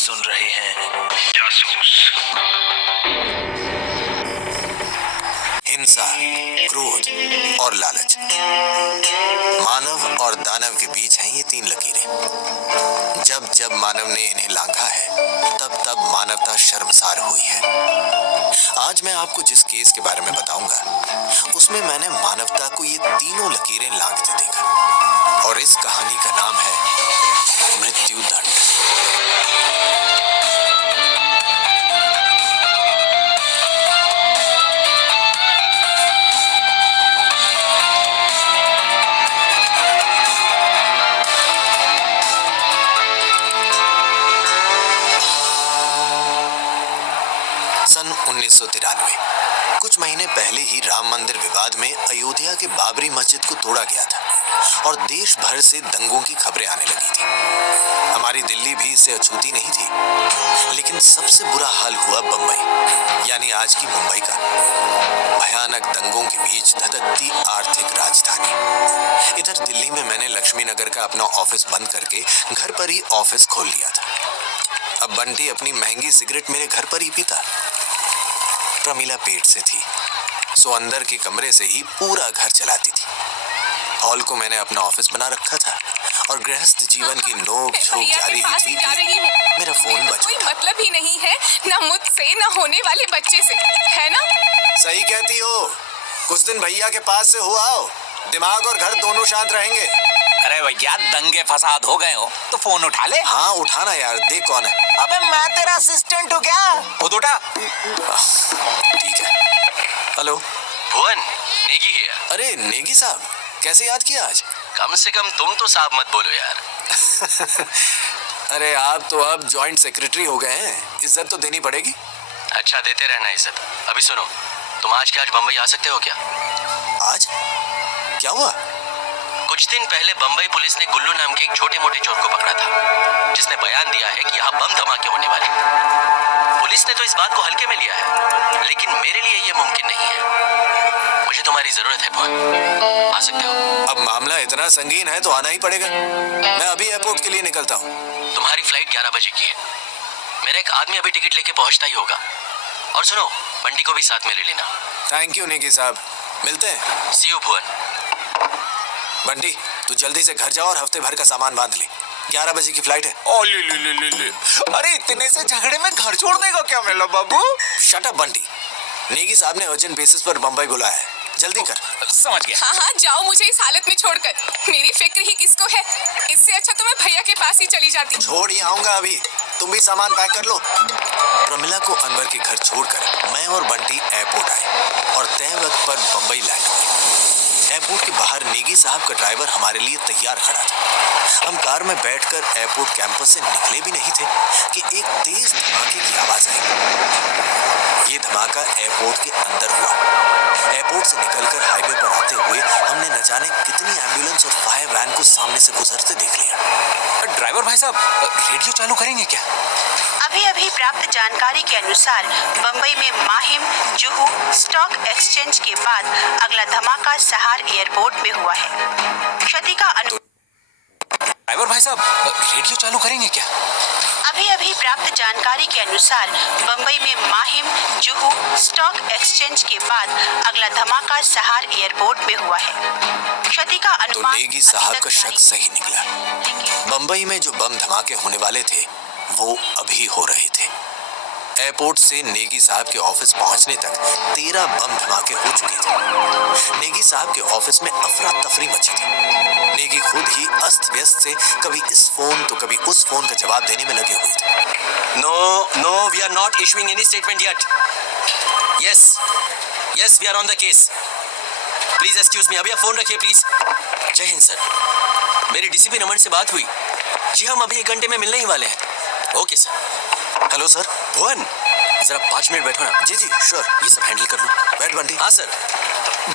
सुन रहे हैं जासूस। हिंसा, क्रोध और लालच, मानव और दानव के बीच हैं ये तीन लकीरें। जब जब मानव ने इन्हें लांघा है, तब तब मानवता शर्मसार हुई है। आज मैं आपको जिस केस के बारे में बताऊंगा, उसमें मैंने मानवता को ये तीनों लकीरें लांघते देखा, और इस कहानी का नाम है मृत्यु दंड। सन 1993, कुछ महीने पहले ही राम मंदिर विवाद में अयोध्या के बाबरी मस्जिद को तोड़ा गया था और देश भर से दंगों की खबरें आने लगी थी। हमारी दिल्ली भी इससे अछूती नहीं थी, लेकिन सबसे बुरा हाल हुआ बम्बई, यानी आज की मुंबई का। भयानक दंगों के बीच धधकती आर्थिक राजधानी। इधर दिल्ली में मैंने लक्ष्मी नगर का अपना ऑफिस बंद करके घर पर ही ऑफिस खोल लिया था। अब बंटी अपनी महंगी सिगरेट मेरे घर पर ही पीता। प्रमिला पेट से थी, सो अंदर के कमरे से ही पूरा घर चलाती थी। हॉल को मैंने अपना ऑफिस बना रखा था और गृहस्थ जीवन की नोक झोंक जारी ही थी कि मेरा फोन बज कोई मतलब ही नहीं है, ना मुझसे ना होने वाले बच्चे से, है ना? सही कहती हो। कुछ दिन भैया के पास से हो आओ, दिमाग और घर दोनों शांत रहेंगे। अरे भैया, दंगे फसाद हो गए हो तो फोन उठा ले। हाँ उठाना यार, देख कौन है। अबे मैं तेरा असिस्टेंट हूँ क्या? खुद उठा। ठीक है। हेलो भुवन, नेगी है। अरे नेगी साहब, कैसे याद किया आज? कम से कम तुम तो साहब मत बोलो यार। अरे आप तो अब जॉइंट सेक्रेटरी हो गए हैं, इज्जत तो देनी पड़ेगी। अच्छा, देते रहना इज्जत। अभी सुनो, तुम आज के आज बम्बई आ सकते हो क्या? आज क्या हुआ? कुछ दिन पहले बम्बई पुलिस ने गुल्लू नाम के एक छोटे मोटे चोर को पकड़ा था, जिसने बयान दिया है कि यहाँ बम धमाके होने वाले। पुलिस ने तो इस बात को हल्के में लिया है, लेकिन मेरे लिए ये मुमकिन नहीं है। मुझे तुम्हारी जरूरत है भुवन, आ सकते हो? अब मामला इतना संगीन है तो आना ही पड़ेगा। मैं अभी एयरपोर्ट के लिए निकलता हूँ। तुम्हारी फ्लाइट 11 बजे की है। मेरा एक आदमी अभी टिकट लेके पहुंचता ही होगा। और सुनो, बंटी को भी साथ में ले लेना। थैंक यू नेगी साहब, मिलते हैं। सी यू भुवन। बंटी, तू जल्दी से घर जाओ और हफ्ते भर का सामान बांध ले। 11 बजे की फ्लाइट है। ओ ले। अरे इतने से झगड़े में घर छोड़ देगा क्या मेरा बाबू? शट अप बंटी, नेगी साहब ने अर्जेंट बेसिस पर बम्बई बुलाया है, जल्दी कर। समझ गया। हाँ हाँ, जाओ, मुझे इस हालत में छोड़कर। मेरी फिक्र ही किसको है? इससे अच्छा तो मैं भैया के पास ही चली जाती। छोड़ ही आऊंगा अभी, तुम भी सामान पैक कर लो। प्रमिला को अनवर के घर छोड़कर मैं और बंटी एयरपोर्ट आए और तय वक्त पर बम्बई लैंड हुए। एयरपोर्ट के बाहर नेगी साहब का ड्राइवर हमारे लिए तैयार खड़ा था। हम कार में बैठकर एयरपोर्ट कैंपस से निकले भी नहीं थे कि एक तेज धमाके की आवाज आई। ये धमाका एयरपोर्ट के अंदर हुआ। एयरपोर्ट से निकलकर हाईवे पर आते हुए हमने न जाने कितनी एम्बुलेंस और फायर वैन को सामने से गुजरते देख लिया। ड्राइवर भाई साहब, रेडियो चालू करेंगे क्या? अभी प्राप्त जानकारी के अनुसार बम्बई में माहिम जुहू स्टॉक एक्सचेंज के बाद अगला धमाका सहार एयरपोर्ट में हुआ है। क्षति का ड्राइवर भाई साहब, रेडियो चालू करेंगे क्या? अभी प्राप्त जानकारी के अनुसार बम्बई में माहिम जुहू स्टॉक एक्सचेंज के बाद अगला धमाका सहार एयरपोर्ट में हुआ है। क्षति का अनुमान। तो नेगी साहब का शक सही निकला। बम्बई में जो बम धमाके होने वाले थे वो अभी हो रहे थे। एयरपोर्ट से नेगी साहब के ऑफिस पहुंचने तक 13 बम धमाके हो चुके थे। नेगी साहब के ऑफिस में अफरा तफरी मची थी। नेगी खुद ही अस्त व्यस्त से कभी इस फोन तो कभी उस फोन का जवाब देने में लगे हुए थे। No, we are not issuing any statement yet. Yes, we are on the case. Please excuse me. अभी आप फोन रखिए प्लीज। जय हिंद सर, मेरी डीसीपी रमन से बात हुई। जी हम अभी 1 घंटे में मिलने ही वाले हैं। Okay sir. Hello sir. Bhuvan, जरा 5 मिनट बैठो ना। जी श्योर। ये सब हैंडल कर लो। बैठ बंटी। हाँ सर।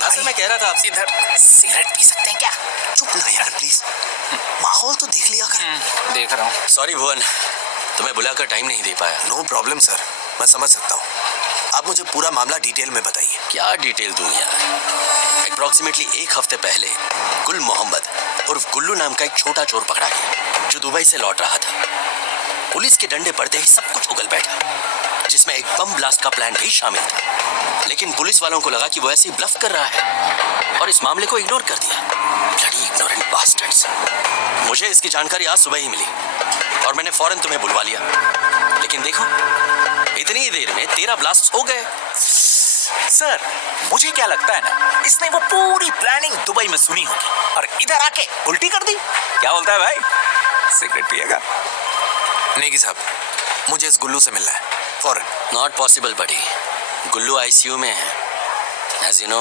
सर मैं कह रहा था आपसे, इधर सिगरेट पी सकते हैं क्या? चुप ना यार प्लीज, माहौल तो देख लिया कर। देख रहा हूँ। सॉरी भुवन, तुम्हें बुलाकर टाइम नहीं दे पाया। नो प्रॉब्लम सर, मैं समझ सकता हूँ। आप मुझे पूरा मामला डिटेल में बताइए। क्या डिटेल दूं यार? अप्रोक्सीमेटली 1 हफ्ते पहले गुल मोहम्मद उर्फ गुल्लू नाम का एक छोटा चोर पकड़ा गया, जो दुबई से लौट रहा था। पुलिस के डंडे पड़ते ही सब कुछ उगल बैठा, जिसमें एक बम ब्लास्ट का प्लान भी शामिल था। लेकिन पुलिस वालों को लगा कि वो ऐसे ही ब्लफ कर रहा है और इस मामले को इग्नोर कर दिया। Bloody ignorant bastards. मुझे इसकी जानकारी आज सुबह ही मिली और मैंने फौरन तुम्हें बुलवा लिया। लेकिन देखो, इतनी ही देर में 13 ब्लास्ट हो गए। सर, मुझे क्या लगता है ना, इसने वो पूरी प्लानिंग दुबई में सुनी होगी और इधर आके उल्टी कर दी। क्या बोलता है भाई? सिगरेट पिएगा? नेगी साहब, मुझे इस गुल्लू से मिलना है फौरन। Not possible buddy, Gullu ICU में है। As you know,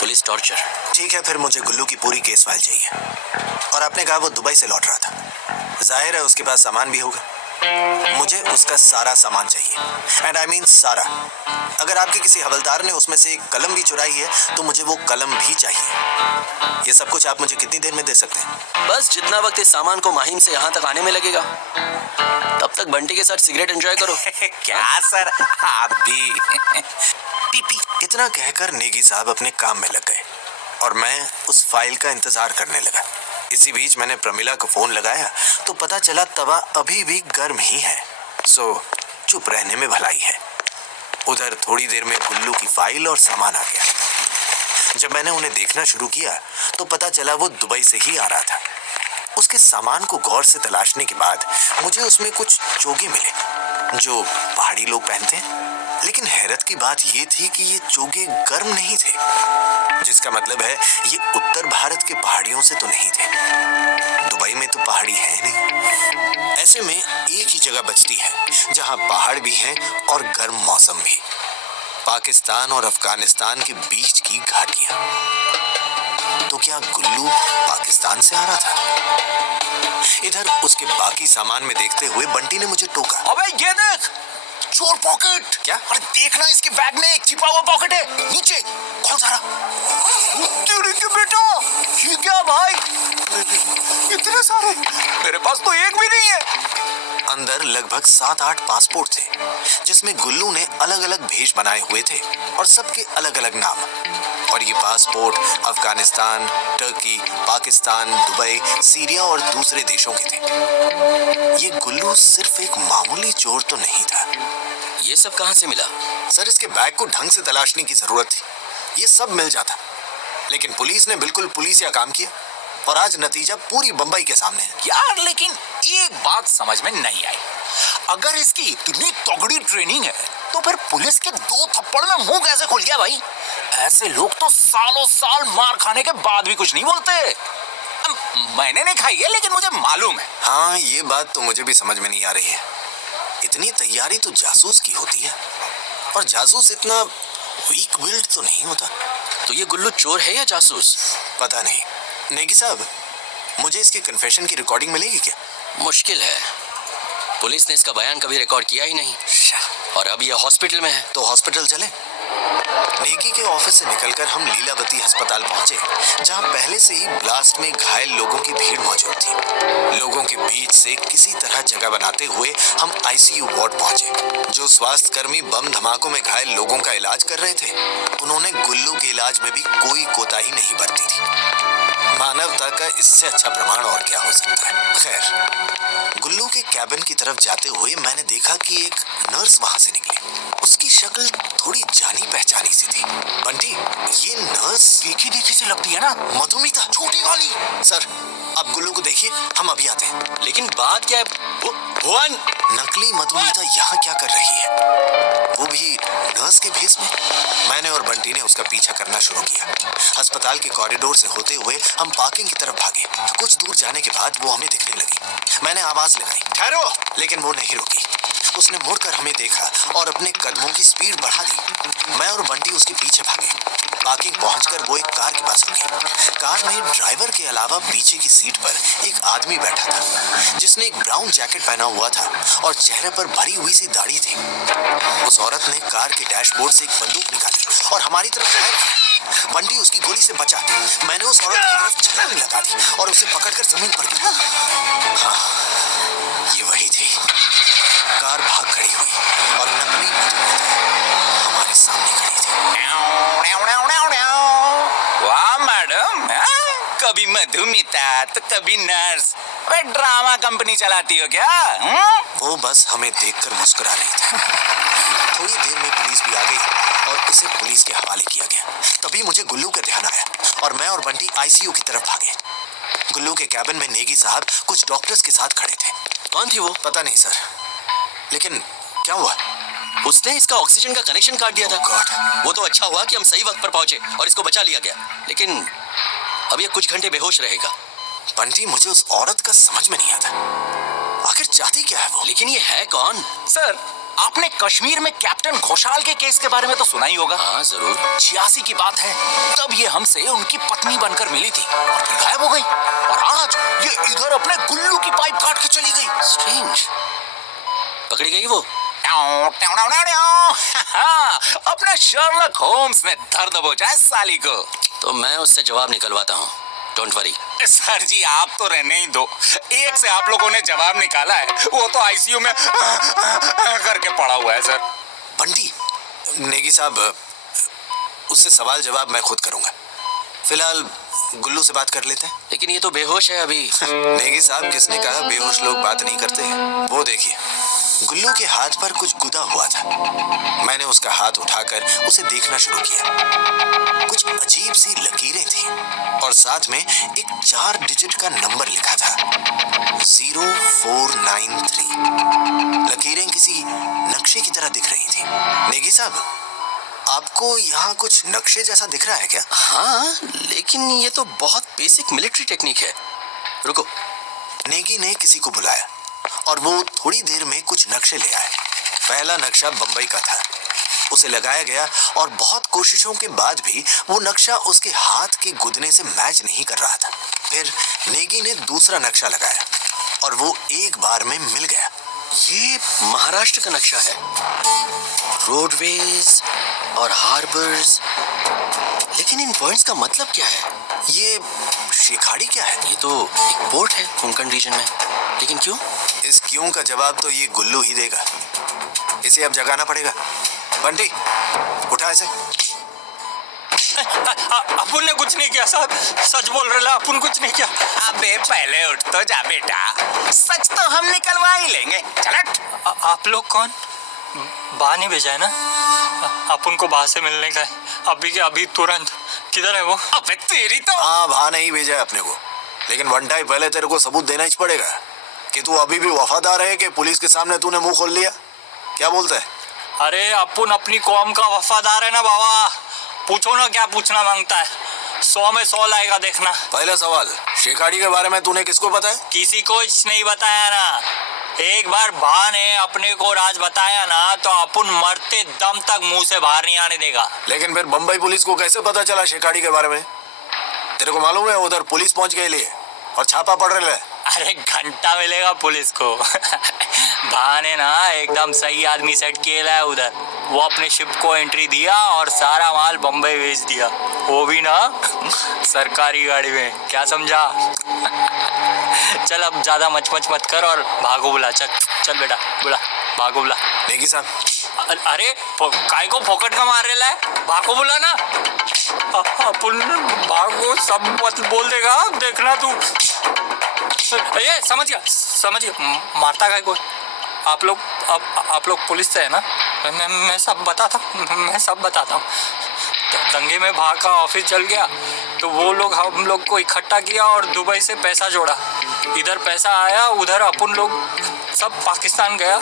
police torture. ठीक है, फिर मुझे गुल्लू की पूरी केस फाइल चाहिए। और आपने कहा वो दुबई से लौट रहा था, जाहिर है उसके पास सामान भी होगा। मुझे उसका सारा सामान चाहिए, एंड आई मीन सारा। अगर आपके किसी हवलदार ने उसमें से एक कलम भी चुराई है तो मुझे वो कलम भी चाहिए। ये सब कुछ आप मुझे कितनी देर में दे सकते हैं? बस जितना वक्त इस सामान को माहिम से यहाँ तक आने में लगेगा, तब तक बंटी के साथ सिगरेट एंजॉय करो। क्या सर, आप भी? पीपी। इतना कहकर नेगी साहब अपने काम में लग गए और मैं उस फाइल का इंतजार करने लगा। इसी बीच मैंने प्रमिला को फोन लगाया तो पता चला तवा अभी भी गर्म ही है, सो चुप रहने में भलाई है। उधर थोड़ी देर में गुल्लू की फाइल और सामान आ गया। जब मैंने उन्हें देखना शुरू किया तो पता चला वो दुबई से ही आ रहा था। उसके सामान को गौर से तलाशने के बाद मुझे उसमें कुछ चोगे मिले जो पहाड़ी लोग पहनते हैं। लेकिन हैरत की बात ये थी कि ये चोगे गर्म नहीं थे, जिसका मतलब है ये उत्तर भारत के पहाड़ियों से तो नहीं थे। दुबई में तो पहाड़ी है नहीं। ऐसे में एक ही जगह बचती है जहां पहाड़ भी हैं और गर्म मौसम भी। पाकिस्तान और अफगानिस्तान के बीच की घाटियां। तो क्या गुल्लू पाकिस्तान से आ रहा था? इधर उसके बाकी सामान में देखते हुए बंटी ने मुझे टोका। अबे ये देख, चोर पॉकेट। क्या? अरे देखना, इसके बैग में एक छिपा हुआ पॉकेट है, नीचे। कौन सा रहा? तेरे के बेटा, ये क्या भाई? इतने सारे, मेरे पास तो एक भी नहीं है। अंदर लगभग 7-8 पासपोर्ट थे, जिसमें गुल्लू ने अलग अलग भेष बनाए हुए थे और सबके अलग अलग नाम। और ये passport Afghanistan, Turkey, Pakistan, Dubai, Syria और दूसरे देशों के थे। ये गुल्लू सिर्फ एक मामूली चोर तो नहीं था। ये सब कहाँ से मिला? सर, इसके बैग को ढंग से तलाशने की जरूरत थी, ये सब मिल जाता। लेकिन पुलिस ने बिल्कुल पुलिसिया काम किया और आज नतीजा पूरी बंबई के सामने है। यार, लेकिन एक बात समझ में नहीं आई। अगर इसकी इतनी तगड़ी ट्रेनिंग है तो फिर पुलिस के 2 थप्पड़ में मुंह कैसे खुल गया भाई? ऐसे लोग तो सालों साल मार खाने के बाद भी कुछ नहीं बोलते। मैंने नहीं खाई है, लेकिन मुझे मालूम है। हाँ, ये बात तो मुझे भी समझ में नहीं आ रही है। इतनी तैयारी तो जासूस की होती है, और जासूस इतना वीक विल्ड तो नहीं होता। तो ये गुल्लू चोर है या जासूस? पता नहीं। नेगी साहब, मुझे इसकी कन्फेशन की रिकॉर्डिंग मिलेगी क्या? मुश्किल है, पुलिस ने इसका बयान कभी रिकॉर्ड किया ही नहीं और अब यह हॉस्पिटल में है। तो हॉस्पिटल चले। नेगी के ऑफिस से निकलकर हम लीलावती अस्पताल पहुंचे, जहां पहले से ही ब्लास्ट में घायल लोगों की भीड़ मौजूद थी। लोगों के बीच से किसी तरह जगह बनाते हुए हम आईसीयू वार्ड पहुंचे। जो स्वास्थ्य कर्मी बम धमाकों में घायल लोगों का इलाज कर रहे थे, उन्होंने गुल्लू के इलाज में भी कोई कोताही नहीं बरती थी। मानवता का इससे अच्छा प्रमाण और क्या हो सकता है। खैर, गुल्लू के कैबिन की तरफ जाते हुए मैंने देखा कि एक नर्स वहां से निकली। उसकी शक्ल थोड़ी जानी पहचानी सी थी। बंटी, ये नर्स देखी देखी से लगती है ना, मधुमिता, छोटी वाली। सर, आप गुल्लू को देखिए, हम अभी आते हैं। लेकिन बात क्या है भुवन? नकली मधुमिता यहाँ क्या कर रही है, वो भी नर्स के भेष में? मैंने और बंटी ने उसका पीछा करना शुरू किया। अस्पताल के कॉरिडोर से होते हुए हम पार्किंग की तरफ भागे। कुछ दूर जाने के बाद वो हमें दिखने लगी। मैंने आवाज लगाई, ठहरो, लेकिन वो नहीं रुकी। उसने मुड़कर हमें देखा और अपने कदमों की स्पीड बढ़ा दी। मैं और बंटी उसके पीछे भागे। पार्किंग पहुंचकर वो एक कार के पास रुकी। कार में ड्राइवर के अलावा पीछे की सीट पर एक आदमी बैठा था, जिसने एक ब्राउन जैकेट पहना हुआ था और चेहरे पर भरी हुई सी दाढ़ी थी। उस औरत ने कार के डैशबोर्ड से एक बंदूक निकाली और हमारी तरफ फायर किया। बंटी उसकी गोली से बचा। मैंने उस औरत की तरफ छलांग लगा दी और उसे पकड़कर जमीन पर गिरा। हाँ, ये वही थी। कार भाग खड़ी हुई और नकली मधुमिता हमारे सामने खड़ी थी। वाह मैडम, कभी मधुमिता तो कभी नर्स। ड्रामा कंपनी चलाती हो क्या? वो दोनों बस हमें देखकर मुस्कुरा रही थी। थोड़ी देर में पुलिस भी आ गई और उसे पुलिस के हवाले किया गया। तभी मुझे गुल्लू का ध्यान आया और मैं और बंटी आईसीयू की तरफ भागे। गुल्लू के कैबिन में नेगी साहब कुछ डॉक्टर्स के साथ खड़े थे। कौन थी वो? पता नहीं सर, लेकिन क्या हुआ? उसने इसका ऑक्सीजन का कनेक्शन काट दिया था। गॉड। वो तो अच्छा हुआ कि हम सही वक्त पर पहुंचे और इसको बचा लिया गया, लेकिन अब ये कुछ घंटे बेहोश रहेगा। बंटी, मुझे उस औरत का समझ में नहीं आता, आखिर चाहती क्या है वो? लेकिन ये है कौन? सर, आपने कश्मीर में कैप्टन घोषाल के केस के बारे में तो सुना ही होगा। हाँ जरूर। 86 की बात है, तब ये हमसे उनकी पत्नी बनकर मिली थी और फिर गायब हो गई, और आज ये इधर अपने गुल्लू की पाइप काट के चली गई। स्ट्रेंज। पकड़ी गई वो? अपने शर्लक होम्स में दर्द दबोचा है साली को। तो मैं उससे जवाब निकलवाता हूँ, डोंट वरी। सर जी, आप तो रहने ही दो। एक से आप लोगों ने जवाब निकाला है, वो तो आईसीयू में करके पड़ा हुआ है सर। बंटी, नेगी साहब, उससे सवाल जवाब मैं खुद करूंगा। फिलहाल गुल्लू से बात कर लेते हैं। लेकिन ये तो बेहोश है अभी। नेगी साहब, किसने कहा बेहोश लोग बात नहीं करते हैं? वो देखिए, गुल्लू के हाथ पर कुछ गुदा हुआ था। मैंने उसका हाथ उठाकर उसे देखना शुरू किया। कुछ अजीब सी लकीरें थी और साथ में एक 4 डिजिट का नंबर लिखा था, 0493। लकीरें किसी नक्शे की तरह दिख रही थी। नेगी साहब, आपको यहाँ कुछ नक्शे जैसा दिख रहा है क्या? हाँ, लेकिन ये तो बहुत बेसिक मिलिट्री टेक्निक है। रुको। नेगी ने किसी को बुलाया और वो थोड़ी देर में कुछ नक्शे ले आए। पहला नक्शा बंबई का था। उसे लगाया गया और बहुत कोशिशों के बाद भी वो नक्शा उसके हाथ के गुदने से मैच नहीं कर रहा था। फिर नेगी ने दूसरा नक्शा लगाया और वो एक बार में मिल गया। ये महाराष्ट्र का नक्शा है, रोडवेज और हार्बर्स। लेकिन इन पॉइंट्स का मतलब क्या है? ये शेखाड़ी क्या है? ये तो एक पोर्ट है कोंकण रीजन में। लेकिन क्यों? इस क्यों का जवाब तो ये गुल्लू ही देगा। इसे अब जगाना पड़ेगा। बंटी, उठा इसे। अपन ने कुछ नहीं किया साहब, सच बोल रहे, अपन कुछ नहीं किया। अबे पहले उठ तो जा बेटा, सच तो हम निकलवा ही लेंगे। चल। आप लोग कौन? बा नहीं भेजा है ना? अपन को बा से मिलने का है, अभी के अभी तुरंत। किधर है वो? अबे तेरी तो। हाँ, भा नहीं भेजा है अपने को, लेकिन वन टाइम पहले तेरे को सबूत देना ही पड़ेगा कि तू अभी भी वफादार है कि पुलिस के सामने तूने मुंह खोल लिया। क्या बोलता है? अरे अपन अपनी कौम का वफादार है ना बाबा, पूछो ना क्या पूछना मांगता है। 100 में 100 लाएगा, देखना। पहला सवाल, शेखाड़ी के बारे में तूने किसको बताया? किसी को कुछ नहीं बताया ना। एक बार भा ने अपने को राज बताया ना तो अपन मरते दम तक मुंह से बाहर नहीं आने देगा। लेकिन फिर बंबई पुलिस को कैसे पता चला शेखाड़ी के बारे में? तेरे को मालूम है उधर पुलिस पहुंच गई लिए और छापा पड़ रहा है। अरे घंटा मिलेगा पुलिस को। भा ने ना एकदम सही आदमी सेट किया है उधर। वो अपने शिप को एंट्री दिया और सारा माल बम्बई भेज दिया, वो भी ना सरकारी गाड़ी में। क्या समझा? चल अब ज्यादा मच मत कर और भागो बुला। चल बेटा, बुला, भागो बुला। नेगी साहब, अरे काय को फोकट का मार रहा है? भागो बुला ना। अपन भागो, सब मत बोल देगा, देखना तू। ये समझ गया, मारता काय को? आप लोग पुलिस से है ना? मैं सब बताता हूँ। दंगे में भा का ऑफिस जल गया तो वो लोग हम लोग को इकट्ठा किया और दुबई से पैसा जोड़ा। इधर पैसा आया, उधर अपन लोग सब पाकिस्तान गया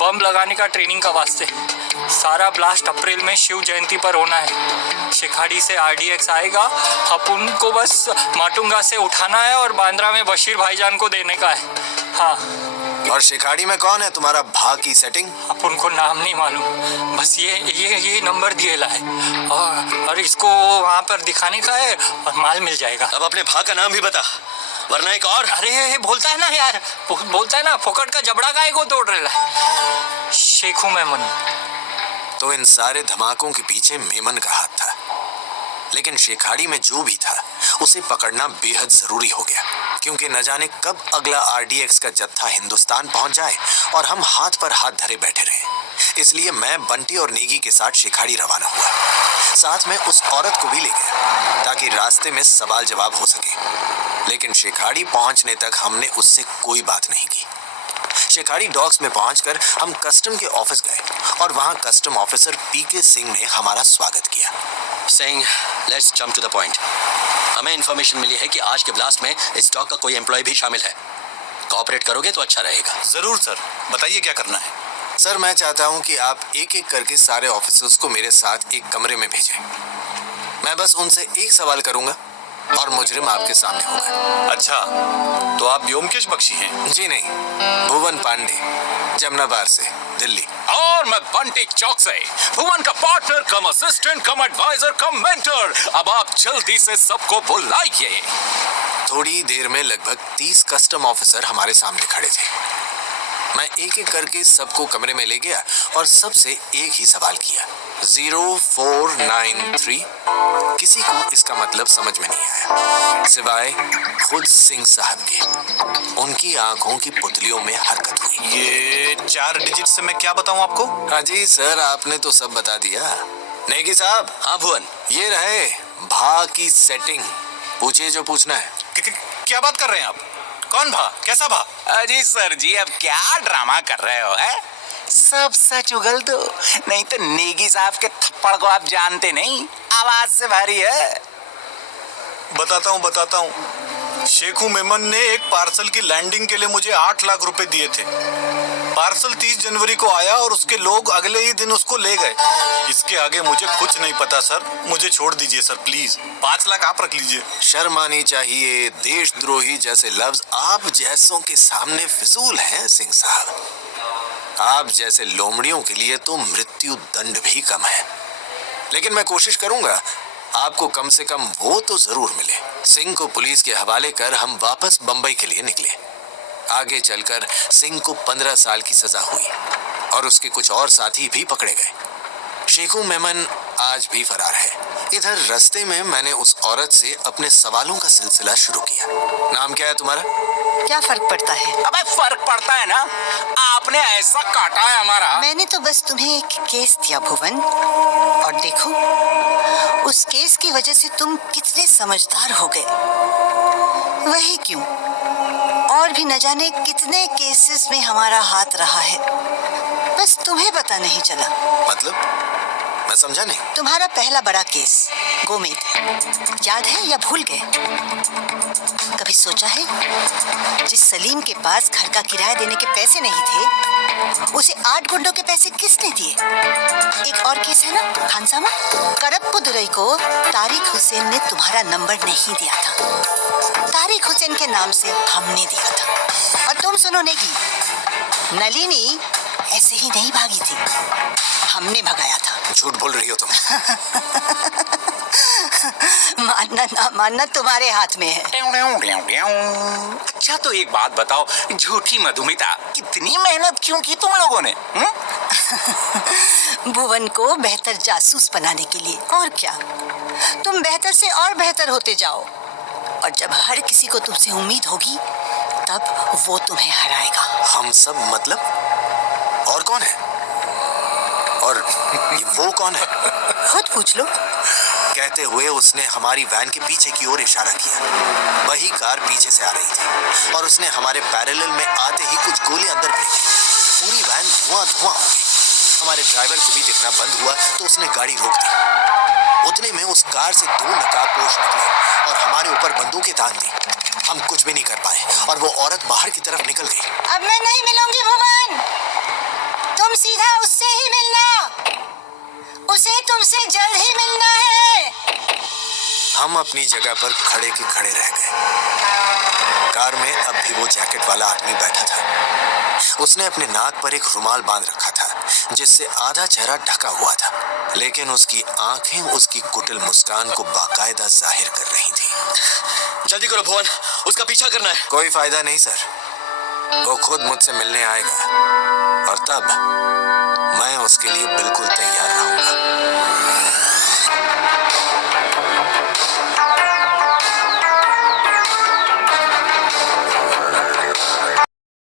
बम लगाने का ट्रेनिंग का वास्ते। सारा ब्लास्ट अप्रैल में शिव जयंती पर होना है। शेखाड़ी से RDX आएगा, अपन को बस माटुंगा से उठाना है और बांद्रा में बशीर भाईजान को देने का है। हाँ। और शेखाड़ी में कौन है तुम्हारा भा की सेटिंग? अपन को नाम नहीं मालूम, बस ये नंबर दिएला है और इसको वहाँ पर दिखाने का है और माल मिल जाएगा। अब अपने भा का नाम भी बता, वरना एक और। अरे बोलता है ना यार, बोलता है ना, फोकट का जबड़ा काय को तोड़ रहा है। शेखू मेमन। तो इन सारे धमाकों के पीछे मेमन का हाथ था, लेकिन शेखाड़ी में जो भी था उसे पकड़ना बेहद जरूरी हो गया, क्योंकि न जाने कब अगला RDX का जत्था हिंदुस्तान पहुंच जाए और हम हाथ पर हाथ धरे बैठे रहे। इसलिए मैं बंटी और नेगी के साथ शेखाड़ी रवाना हुआ। साथ में उस औरत को भी ले गया ताकि रास्ते में सवाल जवाब हो सके, लेकिन शेखाड़ी पहुंचने तक हमने उससे कोई बात नहीं की। शिकारी डॉक्स में पहुंचकर हम कस्टम के ऑफिस गए और वहां कस्टम ऑफिसर पीके सिंह ने हमारा स्वागत किया। Singh, let's jump to the point. हमें इंफॉर्मेशन मिली है कि आज के ब्लास्ट में स्टॉक का कोई एम्प्लॉय भी शामिल है। कोऑपरेट करोगे तो अच्छा रहेगा। जरूर सर, बताइए क्या करना है। सर, मैं चाहता हूं कि आप एक एक करके सारे ऑफिसर्स को मेरे साथ एक कमरे में भेजें। मैं बस उनसे एक सवाल करूंगा और मुजरिम आपके सामने होगा। अच्छा, तो आप व्योमकेश बख्शी हैं? जी नहीं, भुवन पांडे, जमनाबाद से, दिल्ली। और मैं बंटी चौक से, भुवन का पार्टनर कम असिस्टेंट कम एडवाइजर कम मेंटर। अब आप जल्दी से सबको बुलाइए। थोड़ी देर में लगभग 30 कस्टम ऑफिसर हमारे सामने खड़े थे। मैं एक एक करके सबको कमरे में ले गया और सबसे एक ही सवाल किया, 0493। किसी को इसका मतलब समझ में नहीं आया, सिवाय खुद सिंह साहब के। उनकी आंखों की पुतलियों में हरकत हुई। ये 4 डिजिट से मैं क्या बताऊं आपको? हाँ जी सर, आपने तो सब बता दिया। नेगी साहब। हाँ भुवन। ये रहे भा की सेटिंग, पूछिए जो पूछना है। क्या बात कर रहे हैं आप? कौन भा? कैसा भा? अजी सर जी, अब क्या ड्रामा कर रहे हो? सब सच उगल दो, नहीं तो नेगी साहब के थप्पड़ को आप जानते नहीं, आवाज से भारी है। बताता हूँ। शेखू मेमन ने एक पार्सल की लैंडिंग के लिए मुझे 8 लाख रुपए दिए थे। पार्सल 30 जनवरी को आया और उसके लोग अगले ही दिन उसको ले गए। इसके आगे मुझे कुछ नहीं पता सर, मुझे छोड़ दीजिए सर प्लीज। 5 लाख आप रख लीजिए। शर्म आनी चाहिए, देशद्रोही जैसे लफ्ज आप जैसों के सामने फिजूल हैं सिंह साहब। आप जैसे लोमड़ियों के लिए तो मृत्यु दंड भी कम है। लेकिन मैं कोशिश करूंगा आपको कम से कम वो तो जरूर मिले। सिंह को पुलिस के हवाले कर हम वापस बंबई के लिए निकले। आगे चलकर सिंह को 15 साल की सजा हुई और उसके कुछ और साथी भी पकड़े गए। शेखू मेमन आज भी फरार है। इधर रास्ते में मैंने उस औरत से अपने सवालों का सिलसिला शुरू किया। नाम क्या है तुम्हारा? क्या फर्क पड़ता है? अबे फर्क पड़ता है ना, आपने ऐसा काटा है हमारा। मैंने तो बस तुम्हें एक केस दिया भुवन, और देखो उस केस की वजह से तुम कितने समझदार हो गए। वही क्यों, और भी न जाने कितने केसेस में हमारा हाथ रहा है, बस तुम्हें पता नहीं चला। मतलब मैं समझा नहीं। तुम्हारा पहला बड़ा केस गोमेद, याद है या भूल गए? कभी सोचा है, जिस सलीम के पास घर का किराया देने के पैसे नहीं थे, उसे 8 गुंडों के पैसे किसने दिए? एक और केस है ना, खानसामा। करप्पुदुरई को तारिक हुसैन ने तुम्हारा नंबर नहीं दिया था, तारिक हुसैन के नाम से हमने दिया था। और तुम सुनो नेगी, नलिनी ऐसे ही नहीं भागी थी, हमने भगाया था। झूठ बोल रही हो तुम। मानना ना मानना तुम्हारे हाथ में है। अच्छा तो एक बात बताओ, झूठी मधुमिता, कितनी मेहनत क्यों की तुम लोगों ने? भुवन को बेहतर जासूस बनाने के लिए, और क्या। तुम बेहतर से और बेहतर होते जाओ, और जब हर किसी को तुमसे उम्मीद होगी तब वो तुम्हें हराएगा। हम सब मतलब? और कौन है? और ये वो कौन है? खुद पूछ लो। कहते हुए उसने हमारी वैन के पीछे की ओर इशारा किया। वही कार पीछे से आ रही थी और उसने हमारे पैरेलल में आते ही कुछ गोले अंदर फेंकी। पूरी वैन धुआं हो गई। हमारे ड्राइवर को भी दिखना बंद हुआ तो उसने गाड़ी रोक दी। उतने में उस कार से 2 नकाबपोश निकले और हमारे ऊपर बंदूकें तान दी। हम कुछ भी नहीं कर पाए और वो औरत बाहर की तरफ निकल गई। अब मैं नहीं मिलूंगी भुवन, तुम सीधा उससे ही मिलना, उसे तुमसे जल्द ही मिलना है। हम अपनी जगह पर खड़े के खड़े रह गए। कार में अब भी वो जैकेट वाला आदमी बैठा था। उसने अपने नाक पर एक रुमाल बांध रखा था जिससे आधा चेहरा ढका हुआ था, लेकिन उसकी आंखें उसकी कुटिल मुस्कान को बाकायदा जाहिर कर रही थी। जल्दी करो भुवन, उसका पीछा करना है। कोई फायदा नहीं सर, वो खुद मुझसे मिलने आएगा और तब मैं उसके